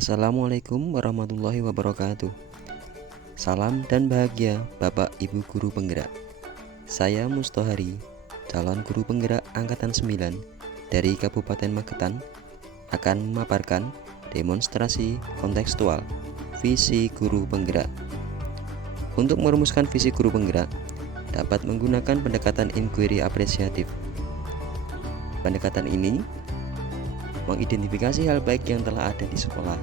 Assalamualaikum warahmatullahi wabarakatuh. Salam dan bahagia Bapak Ibu Guru Penggerak. Saya Mustohari, calon guru penggerak Angkatan 9 dari Kabupaten Magetan, akan memaparkan demonstrasi kontekstual visi guru penggerak. Untuk merumuskan visi guru penggerak, dapat menggunakan pendekatan inquiry apresiatif. Pendekatan ini mengidentifikasi hal baik yang telah ada di sekolah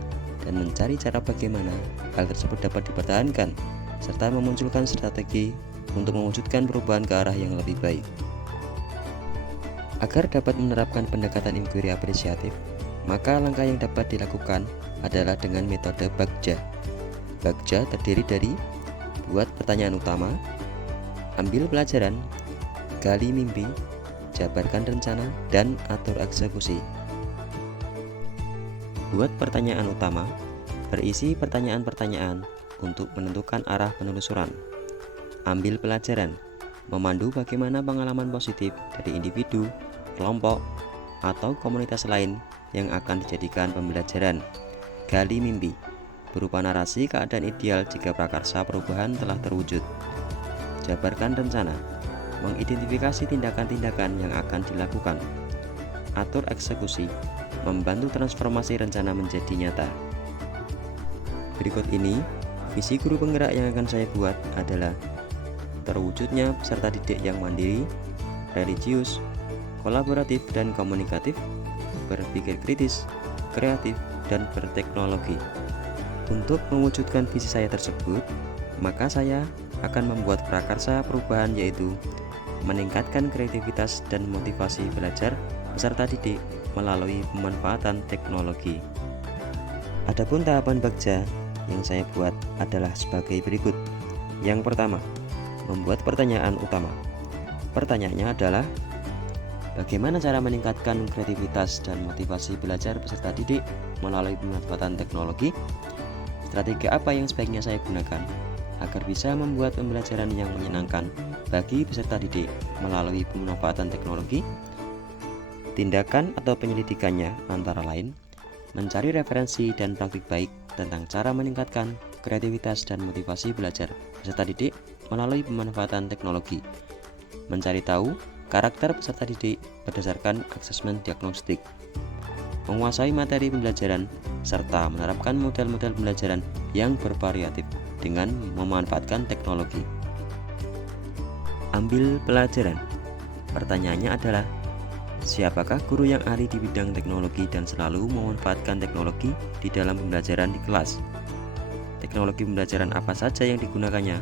dan mencari cara bagaimana hal tersebut dapat dipertahankan serta memunculkan strategi untuk mewujudkan perubahan ke arah yang lebih baik. Agar dapat menerapkan pendekatan inquiry apresiatif, maka langkah yang dapat dilakukan adalah dengan metode Bagja. Bagja terdiri dari buat pertanyaan utama, ambil pelajaran, gali mimpi, jabarkan rencana, dan atur eksekusi. Buat pertanyaan utama, berisi pertanyaan-pertanyaan untuk menentukan arah penelusuran. Ambil pelajaran, memandu bagaimana pengalaman positif dari individu, kelompok, atau komunitas lain yang akan dijadikan pembelajaran. Gali mimpi, berupa narasi keadaan ideal jika prakarsa perubahan telah terwujud. Jabarkan rencana, mengidentifikasi tindakan-tindakan yang akan dilakukan. Atur eksekusi, membantu transformasi rencana menjadi nyata. Berikut ini, visi guru penggerak yang akan saya buat adalah terwujudnya peserta didik yang mandiri, religius, kolaboratif dan komunikatif, berpikir kritis, kreatif, dan berteknologi. Untuk mewujudkan visi saya tersebut, maka saya akan membuat prakarsa perubahan, yaitu meningkatkan kreativitas dan motivasi belajar peserta didik melalui pemanfaatan teknologi. Adapun tahapan Bagja yang saya buat adalah sebagai berikut. Yang pertama, membuat pertanyaan utama. Pertanyaannya adalah, bagaimana cara meningkatkan kreativitas dan motivasi belajar peserta didik melalui pemanfaatan teknologi? Strategi apa yang sebaiknya saya gunakan agar bisa membuat pembelajaran yang menyenangkan bagi peserta didik melalui pemanfaatan teknologi? Tindakan atau penyelidikannya antara lain mencari referensi dan praktik baik tentang cara meningkatkan kreativitas dan motivasi belajar peserta didik melalui pemanfaatan teknologi, mencari tahu karakter peserta didik berdasarkan asesmen diagnostik, menguasai materi pembelajaran, serta menerapkan model-model pembelajaran yang bervariatif dengan memanfaatkan teknologi. Ambil pelajaran. Pertanyaannya adalah, siapakah guru yang ahli di bidang teknologi dan selalu memanfaatkan teknologi di dalam pembelajaran di kelas? Teknologi pembelajaran apa saja yang digunakannya?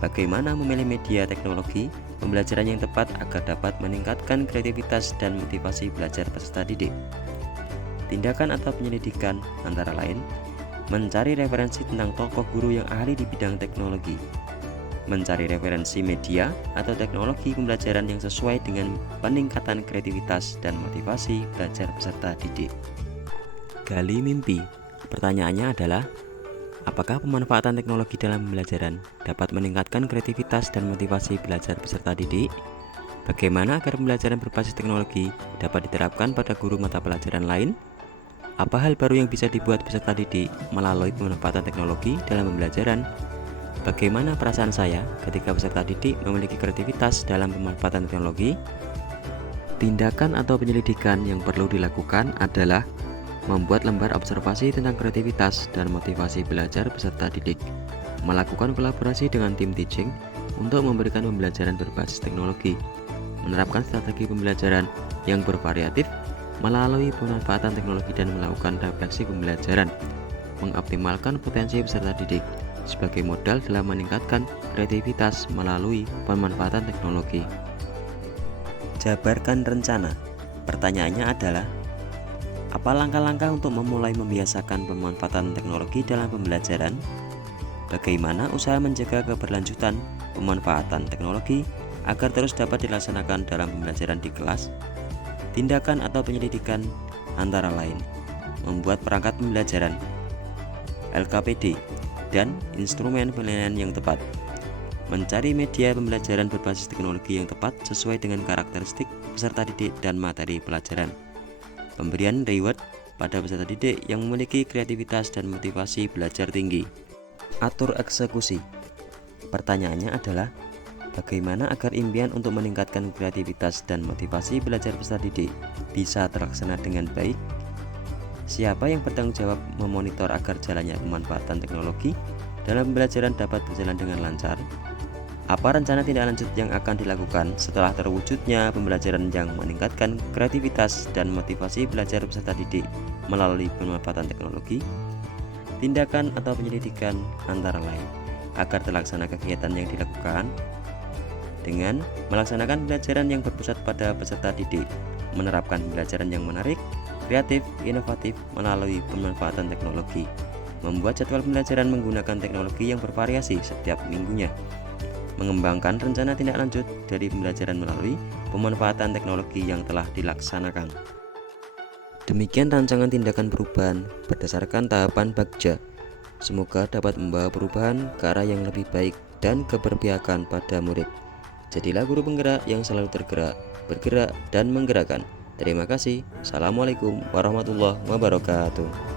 Bagaimana memilih media teknologi pembelajaran yang tepat agar dapat meningkatkan kreativitas dan motivasi belajar peserta didik? Tindakan atau penyelidikan antara lain mencari referensi tentang tokoh guru yang ahli di bidang teknologi, mencari referensi media atau teknologi pembelajaran yang sesuai dengan peningkatan kreativitas dan motivasi belajar peserta didik. Gali mimpi. Pertanyaannya adalah, apakah pemanfaatan teknologi dalam pembelajaran dapat meningkatkan kreativitas dan motivasi belajar peserta didik? Bagaimana agar pembelajaran berbasis teknologi dapat diterapkan pada guru mata pelajaran lain? Apa hal baru yang bisa dibuat peserta didik melalui pemanfaatan teknologi dalam pembelajaran? Bagaimana perasaan saya ketika peserta didik memiliki kreativitas dalam pemanfaatan teknologi? Tindakan atau penyelidikan yang perlu dilakukan adalah membuat lembar observasi tentang kreativitas dan motivasi belajar peserta didik, melakukan kolaborasi dengan tim teaching untuk memberikan pembelajaran berbasis teknologi, menerapkan strategi pembelajaran yang bervariatif melalui pemanfaatan teknologi dan melakukan refleksi pembelajaran, mengoptimalkan potensi peserta didik sebagai modal dalam meningkatkan kreativitas melalui pemanfaatan teknologi. Jabarkan rencana. Pertanyaannya adalah, apa langkah-langkah untuk memulai membiasakan pemanfaatan teknologi dalam pembelajaran? Bagaimana usaha menjaga keberlanjutan pemanfaatan teknologi agar terus dapat dilaksanakan dalam pembelajaran di kelas? Tindakan atau penyelidikan antara lain membuat perangkat pembelajaran, LKPD, dan instrumen penilaian yang tepat, mencari media pembelajaran berbasis teknologi yang tepat sesuai dengan karakteristik peserta didik dan materi pelajaran, pemberian reward pada peserta didik yang memiliki kreativitas dan motivasi belajar tinggi. Atur eksekusi. Pertanyaannya adalah, bagaimana agar impian untuk meningkatkan kreativitas dan motivasi belajar peserta didik bisa terlaksana dengan baik? Siapa yang bertanggung jawab memonitor agar jalannya pemanfaatan teknologi dalam pembelajaran dapat berjalan dengan lancar? Apa rencana tindak lanjut yang akan dilakukan setelah terwujudnya pembelajaran yang meningkatkan kreativitas dan motivasi belajar peserta didik melalui pemanfaatan teknologi? Tindakan atau penyelidikan antara lain agar terlaksana kegiatan yang dilakukan dengan melaksanakan pembelajaran yang berpusat pada peserta didik, menerapkan pembelajaran yang menarik, kreatif, inovatif melalui pemanfaatan teknologi, membuat jadwal pembelajaran menggunakan teknologi yang bervariasi setiap minggunya, mengembangkan rencana tindak lanjut dari pembelajaran melalui pemanfaatan teknologi yang telah dilaksanakan. Demikian rancangan tindakan perubahan berdasarkan tahapan Bagja. Semoga dapat membawa perubahan ke arah yang lebih baik dan keberpihakan pada murid. Jadilah guru penggerak yang selalu tergerak, bergerak, dan menggerakkan. Terima kasih. Assalamualaikum warahmatullahi wabarakatuh.